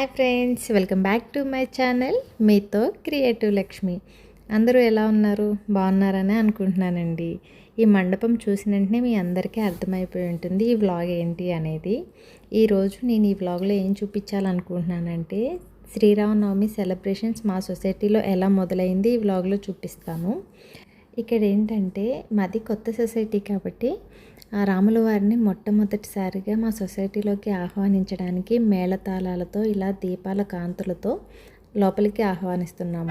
Hi friends welcome back to my channel. మీతో creative Lakshmi. అందరూ ఎలా ఉన్నారు? బాగున్నారని అనుకుంటున్నానండి. ఈ మండపం చూసిన వెంటనే మీ అందరికీ అర్థమైపోయి ఉంటుంది ఈ వ్లాగ్ ఏంటి అనేది. ఈరోజు నేను ఈ వ్లాగ్లో ఏం చూపించాలనుకుంటున్నానంటే శ్రీరామనవమి సెలబ్రేషన్స్ మా సొసైటీలో ఎలా మొదలైంది ఈ వ్లాగ్లో చూపిస్తాను. ఇక్కడ ఏంటంటే మాది కొత్త సొసైటీ కాబట్టి ఆ రాముల వారిని మొట్టమొదటిసారిగా మా సొసైటీలోకి ఆహ్వానించడానికి మేళతాళాలతో ఇలా దీపాల కాంతులతో లోపలికి ఆహ్వానిస్తున్నాము.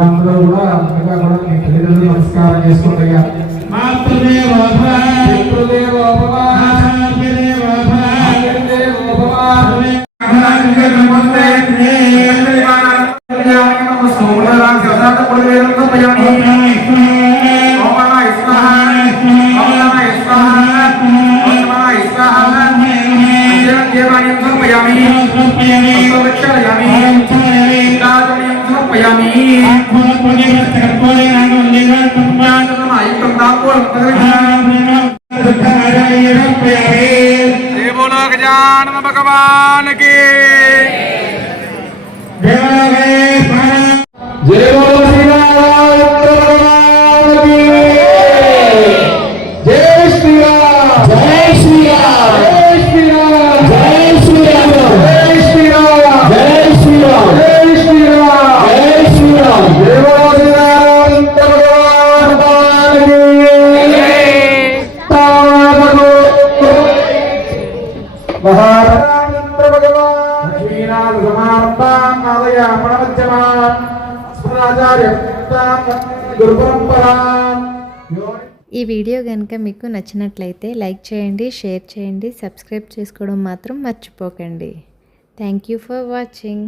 అందరూ కూడా అందరిగా కూడా మీ తల్లిదండ్రులు నమస్కారం చేసుకుంటారు మాత్రమే जय बोलो गजानन भगवान की ఈ వీడియో కనుక మీకు నచ్చినట్లయితే లైక్ చేయండి షేర్ చేయండి సబ్స్క్రైబ్ చేసుకోవడం మాత్రం మర్చిపోకండి. Thank you for watching